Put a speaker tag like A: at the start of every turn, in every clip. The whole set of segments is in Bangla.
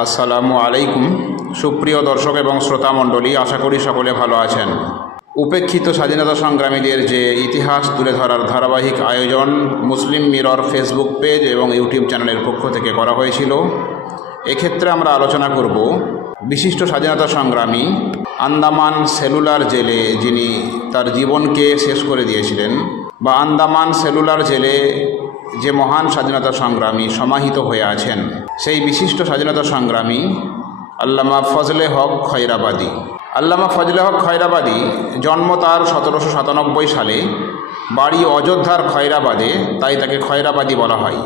A: আসসালামু আলাইকুম, সুপ্রিয় দর্শক এবং শ্রোতা মণ্ডলী, আশা করি সকলে ভালো আছেন। উপেক্ষিত স্বাধীনতা সংগ্রামীদের যে ইতিহাস তুলে ধরার ধারাবাহিক আয়োজন মুসলিম মিরর ফেসবুক পেজ এবং ইউটিউব চ্যানেলের পক্ষ থেকে করা হয়েছিল, এক্ষেত্রে আমরা আলোচনা করব বিশিষ্ট স্বাধীনতা সংগ্রামী আন্দামান সেলুলার জেলে যিনি তার জীবনকে শেষ করে দিয়েছিলেন। বা আন্দামান সেলুলার জেলে যে মহান স্বাধীনতা সংগ্রামী সমাহিত হয়ে আছেন, সেই বিশিষ্ট স্বাধীনতা সংগ্রামী আল্লামা ফজলে হক খয়রাবাদী আল্লামা ফজলে হক খয়রাবাদী জন্ম তার সতেরোশো সাতানব্বই সালে বাড়ি অযোধ্যার খয়রাবাদে তাই তাকে খয়রাবাদী বলা হয়।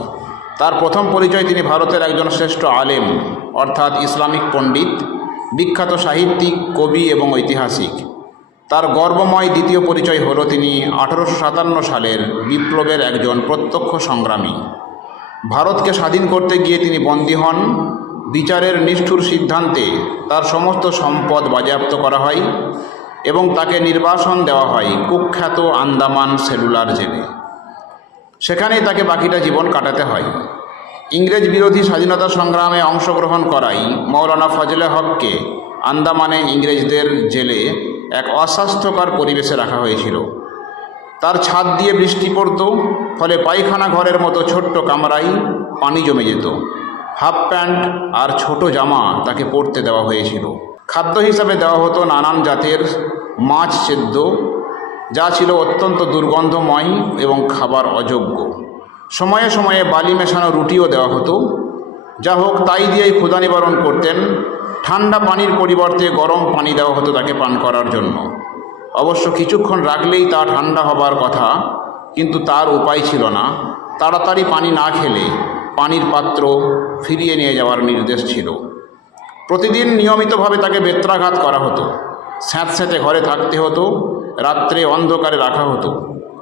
A: তার প্রথম পরিচয় তিনি ভারতের একজন শ্রেষ্ঠ আলেম, অর্থাৎ ইসলামিক পণ্ডিত, বিখ্যাত সাহিত্যিক, কবি এবং ঐতিহাসিক। তার গর্বময় দ্বিতীয় পরিচয় হল তিনি আঠারোশো সাতান্ন সালের বিপ্লবের একজন প্রত্যক্ষ সংগ্রামী। ভারতকে স্বাধীন করতে গিয়ে তিনি বন্দী হন। বিচারের নিষ্ঠুর সিদ্ধান্তে তার সমস্ত সম্পদ বাজেয়াপ্ত করা হয় এবং তাকে নির্বাসন দেওয়া হয় কুখ্যাত আন্দামান সেলুলার জেলে। সেখানেই তাকে বাকিটা জীবন কাটাতে হয়। ইংরেজ বিরোধী স্বাধীনতা সংগ্রামে অংশগ্রহণ করাই মৌলানা ফজলে হককে আন্দামানে ইংরেজদের জেলে এক অস্বাস্থ্যকর পরিবেশে রাখা হয়েছিল। তার ছাদ দিয়ে বৃষ্টি পড়ত, ফলে পায়খানা ঘরের মতো ছোট্ট কামরায় পানি জমে যেত। হাফ প্যান্ট আর ছোট জামা তাকে পরতে দেওয়া হয়েছিল। খাদ্য হিসাবে দেওয়া হতো নানান জাতের মাছ সেদ্ধ, যা ছিল অত্যন্ত দুর্গন্ধময় এবং খাবার অযোগ্য। সময়ে সময়ে বালি মেশানো রুটিও দেওয়া হতো। যা হোক, তাই দিয়েই ক্ষুধা নিবারণ করতেন। ঠান্ডা পানির পরিবর্তে গরম পানি দেওয়া হতো তাকে পান করার জন্য। অবশ্য কিছুক্ষণ রাখলেই তা ঠান্ডা হবার কথা, কিন্তু তার উপায় ছিল না। তাড়াতাড়ি পানি না খেলে পানির পাত্র ফিরিয়ে নিয়ে যাওয়ার নির্দেশ ছিল। প্রতিদিন নিয়মিতভাবে তাকে বেত্রাঘাত করা হতো। স্যাঁতস্যাঁতে ঘরে থাকতে হতো, রাত্রে অন্ধকারে রাখা হতো।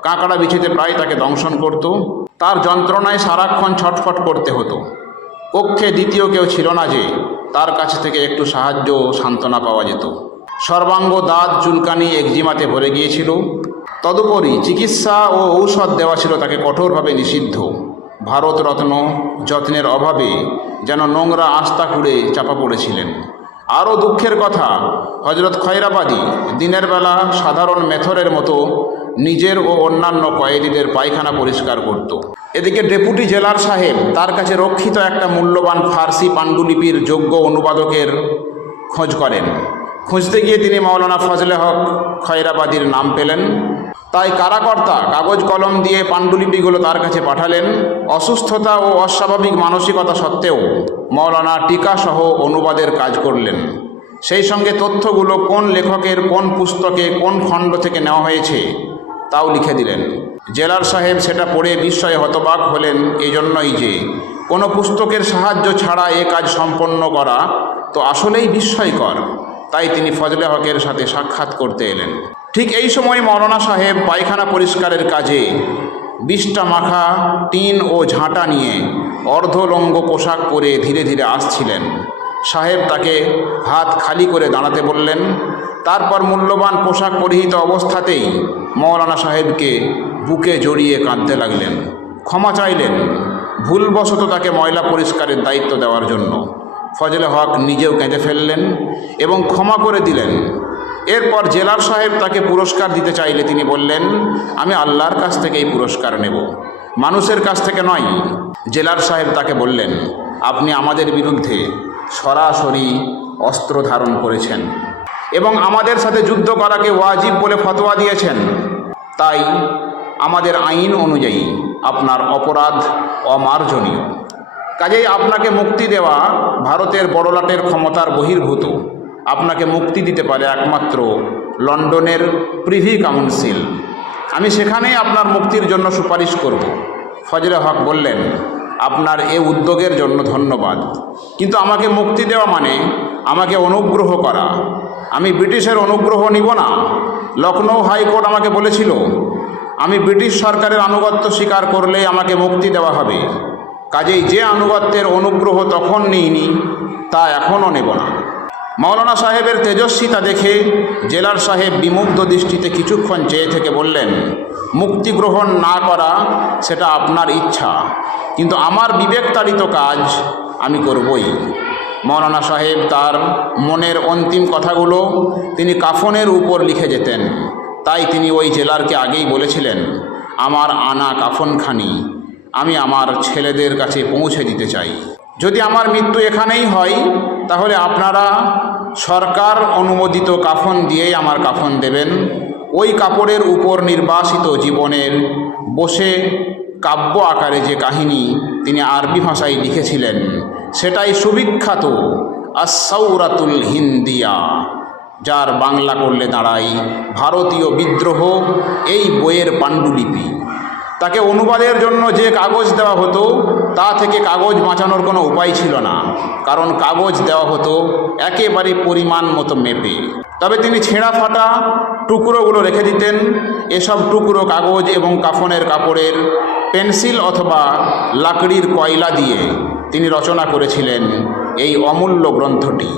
A: কাঁকড়া বিছেতে প্রায় তাকে দংশন করত। তার যন্ত্রণায় সারাক্ষণ ছটফট করতে হতো। কক্ষে দ্বিতীয় কেউ ছিল না যে, তার কাছে থেকে একটু সাহায্য ও সান্ত্বনা পাওয়া যেত। সর্বাঙ্গ দাঁত, চুলকানি, একজিমাতে ভরে গিয়েছিল। তদুপরি চিকিৎসা ও ঔষধ দেওয়া ছিল তাকে কঠোরভাবে নিষিদ্ধ। ভারতরত্ন যত্নের অভাবে যেন নোংরা আস্থা কুড়ে চাপা পড়েছিলেন। আরও দুঃখের কথা হজরত খয়রাবাদী দিনের বেলা সাধারণ মেথরের মতো নিজের ও অন্যান্য কয়েদিদের পায়খানা পরিষ্কার করত। এদিকে ডেপুটি জেলার সাহেব তার কাছে রক্ষিত একটা মূল্যবান ফার্সি পাণ্ডুলিপির যোগ্য অনুবাদকের খোঁজ করেন। খুঁজতে গিয়ে তিনি মাওলানা ফজলে হক খয়রাবাদীর নাম পেলেন। তাই কারাকর্তা কাগজ কলম দিয়ে পাণ্ডুলিপিগুলো তার কাছে পাঠালেন। অসুস্থতা ও অস্বাভাবিক মানসিকতা সত্ত্বেও মৌলানা টিকাসহ অনুবাদের কাজ করলেন। সেই সঙ্গে তথ্যগুলো কোন লেখকের কোন পুস্তকে কোন খণ্ড থেকে নেওয়া হয়েছে তাও লিখে দিলেন। জেলার সাহেব সেটা পড়ে বিস্ময়ে হতবাক হলেন এজন্যই যে, কোনো পুস্তকের সাহায্য ছাড়া এ কাজ সম্পন্ন করা তো আসলেই বিস্ময়কর। তাই তিনি ফজলে হকের সাথে সাক্ষাৎ করতে এলেন। ঠিক এই সময় মৌলানা সাহেব পায়খানা পরিষ্কারের কাজে বিষ্টা মাখা, টিন ও ঝাঁটা নিয়ে অর্ধলঙ্গ পোশাক পরে ধীরে ধীরে আসছিলেন। সাহেব তাকে হাত খালি করে দাঁড়াতে বললেন তারপর মূল্যবান পোশাক পরিহিত অবস্থাতেই মৌলানা সাহেবকে বুকে জড়িয়ে কাঁদতে লাগলেন। ক্ষমা চাইলেন, ভুলবশত তাকে ময়লা পরিষ্কারের দায়িত্ব দেওয়ার জন্য। ফজলে হক নিজেও কেঁদে ফেললেন এবং ক্ষমা করে দিলেন। এরপর জেলার সাহেব তাকে পুরস্কার দিতে চাইলে তিনি বললেন, আমি আল্লাহর কাছ থেকে এই পুরস্কার নেব। মানুষের কাছ থেকে নয়, জেলার সাহেব তাকে বললেন, আপনি আমাদের বিরুদ্ধে সরাসরি অস্ত্র ধারণ করেছেন। এবং আমাদের সাথে যুদ্ধ করাকে ওয়াজিব বলে ফতোয়া দিয়েছেন। তাই আমাদের আইন অনুযায়ী আপনার অপরাধ অমার্জনীয়। কাজেই আপনাকে মুক্তি দেওয়া ভারতের বড়লাটের ক্ষমতার বহির্ভূত। আপনাকে মুক্তি দিতে পারে একমাত্র লন্ডনের প্রিভি কাউন্সিল। আমি সেখানেই আপনার মুক্তির জন্য সুপারিশ করব। ফজরে হক বললেন, আপনার এ উদ্যোগের জন্য ধন্যবাদ। কিন্তু আমাকে মুক্তি দেওয়া মানে আমাকে অনুগ্রহ করা। আমি ব্রিটিশের অনুগ্রহ নিব না। লখনৌ হাইকোর্ট আমাকে বলেছিল, আমি ব্রিটিশ সরকারের আনুগত্য স্বীকার করলেই আমাকে মুক্তি দেওয়া হবে। কাজেই যে আনুগত্যের অনুগ্রহ তখন নিইনি, তা এখনও নেব না। মৌলানা সাহেবের তেজস্বিতা দেখে জেলার সাহেব বিমুগ্ধ দৃষ্টিতে কিছুক্ষণ চেয়ে থেকে বললেন মুক্তি গ্রহণ না করা সেটা আপনার ইচ্ছা, কিন্তু আমার বিবেকতাড়িত কাজ আমি করবই। মৌলানা সাহেব তার মনের অন্তিম কথাগুলো তিনি কাফনের উপর লিখে যেতেন। তাই তিনি ওই জেলারকে আগেই বলেছিলেন, আমার আনা কাফনখানি, আমি আমার ছেলেদের কাছে পৌঁছে দিতে চাই। যদি আমার মৃত্যু এখানেই হয়, তাহলে আপনারা সরকার অনুমোদিত কাফন দিয়েই আমার কাফন দেবেন। ওই কাপড়ের উপর নির্বাসিত জীবনের বসে কাব্য আকারে যে কাহিনী তিনি আরবি ভাষায় লিখেছিলেন সেটাই সুবিখ্যাত আসাউরাতুল হিন্দিয়া, যার বাংলা করলে দাঁড়ায় ভারতীয় বিদ্রোহ এই বইয়ের পাণ্ডুলিপি। তাকে অনুবাদের জন্য যে কাগজ দেওয়া হতো, তা থেকে কাগজ বাঁচানোর কোনো উপায় ছিল না, কারণ কাগজ দেওয়া হতো একেবারে পরিমাণ মতো মেপে। তবে তিনি ছেঁড়া ফাটা টুকরোগুলো রেখে দিতেন, এসব টুকরো কাগজ এবং কাফনের কাপড়ের পেন্সিল অথবা লাকড়ির কয়লা দিয়ে তিনি রচনা করেছিলেন এই অমূল্য গ্রন্থটি।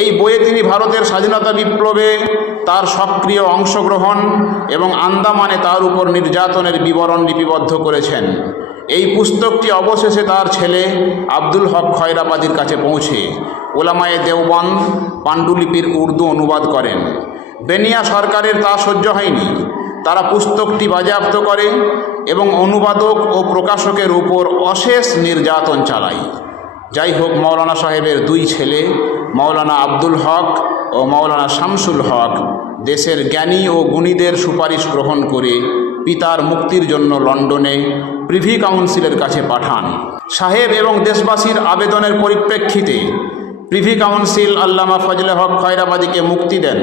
A: এই বইয়ে তিনি ভারতের স্বাধীনতা বিপ্লবে তার সক্রিয় অংশগ্রহণ এবং আন্দামানে তার উপর নির্যাতনের বিবরণ লিপিবদ্ধ করেছেন। এই পুস্তকটি অবশেষে তার ছেলে আব্দুল হক খয়রাবাদির কাছে পৌঁছে ওলামায়ে দেওবন্দ পাণ্ডুলিপির উর্দু অনুবাদ করেন। বেনিয়া সরকারের তা সহ্য হয়নি। তারা পুস্তকটি বাজেয়াপ্ত করে এবং অনুবাদক ও প্রকাশকের উপর অশেষ নির্যাতন চালায়। যাই হোক মৌলানা সাহেবের দুই ছেলে মৌলানা আব্দুল হক ও মৌলানা শামসুল হক, দেশের জ্ঞানী ও গুণীদের সুপারিশ গ্রহণ করে পিতার মুক্তির জন্য লন্ডনে প্রিভি কাউন্সিলের কাছে পাঠান। সাহেব এবং দেশবাসীর আবেদনের পরিপ্রেক্ষিতে প্রিভি কাউন্সিল আল্লামা ফজলে হক খয়রাবাদীকে মুক্তি দেন।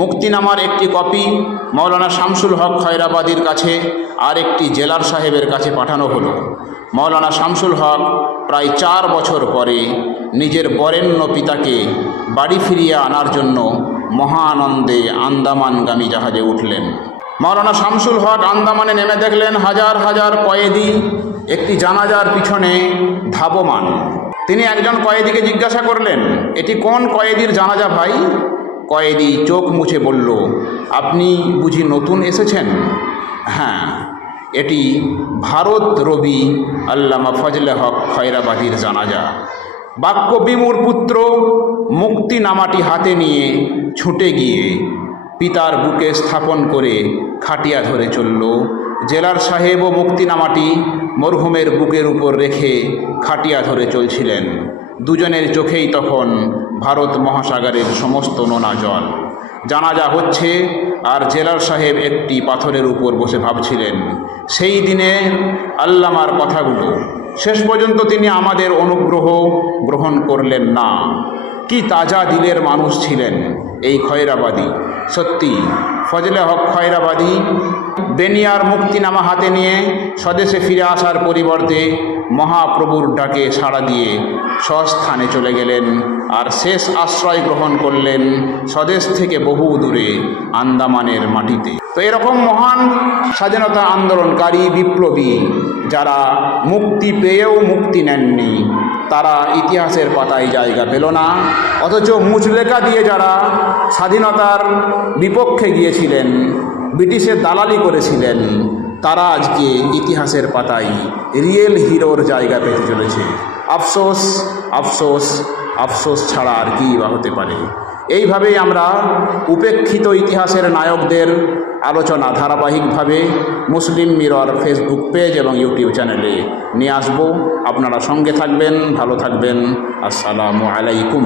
A: মুক্তিনামার একটি কপি মৌলানা শামসুল হক খয়রাবাদীর কাছে আর একটি জেলার সাহেবের কাছে পাঠানো হলো। মৌলানা শামসুল হক প্রায় চার বছর পরে নিজের বরেণ্য পিতাকে বাড়ি ফিরিয়ে আনার জন্য মহানন্দে আন্দামানগামী জাহাজে উঠলেন। মৌলানা শামসুল হক আন্দামানে নেমে দেখলেন হাজার হাজার কয়েদি একটি জানাজার পিছনে ধাবমান। তিনি একজন কয়েদিকে জিজ্ঞাসা করলেন, এটি কোন কয়েদির জানাজা ভাই? কয়েদি চোখ মুছে বলল, আপনি বুঝি নতুন এসেছেন? হ্যাঁ এটি ভারত রবি আল্লামা ফজলে হক খয়রাবাদীর জানাজা। বাক্য বিমুর পুত্র মুক্তি নামাটি হাতে নিয়ে ছুটে গিয়ে পিতার বুকে স্থাপন করে খাটিয়া ধরে চলল। জেলার সাহেব ও মুক্তিনামাটি মরহুমের বুকের উপর রেখে খাটিয়া ধরে চলছিলেন। দুজনের চোখেই তখন ভারত মহাসাগরের সমস্ত নোনা জল। জানাজা হচ্ছে আর জেলার সাহেব একটি পাথরের উপর বসে ভাবছিলেন, সেই দিনে আল্লামার কথাগুলো, শেষ পর্যন্ত তিনি আমাদের অনুগ্রহ গ্রহণ করলেন না। কি তাজা দিলের মানুষ ছিলেন এই খয়রাবাদী। সত্যি, ফজলে হক খয়রাবাদী বেনিয়ার মুক্তিনামা হাতে নিয়ে স্বদেশে ফিরে আসার পরিবর্তে মহাপ্রভুর ডাকে সাড়া দিয়ে স্বস্থানে চলে গেলেন আর শেষ আশ্রয় গ্রহণ করলেন স্বদেশ থেকে বহু দূরে আন্দামানের মাটিতে। তো এরকম মহান স্বাধীনতা আন্দোলনকারী বিপ্লবী যারা মুক্তি পেয়েও মুক্তি নেননি, তারা ইতিহাসের পাতায় জায়গা পেল না। অথচ মুচলেখা দিয়ে যারা স্বাধীনতার বিপক্ষে গিয়েছিলেন ব্রিটিশের দালালি করেছিলেন। তারা আজকে ইতিহাসের পাতায় রিয়েল হিরোর জায়গা পেতে চলেছে। আফসোস আফসোস আফসোস ছাড়া আর কী বা হতে পারে। এইভাবেই আমরা উপেক্ষিত ইতিহাসের নায়কদের আলোচনা ধারাবাহিকভাবে মুসলিম মিরর ফেসবুক পেজ এবং ইউটিউব চ্যানেলে নিয়ে আসব। আপনারা সঙ্গে থাকবেন, ভালো থাকবেন। আসসালামু আলাইকুম।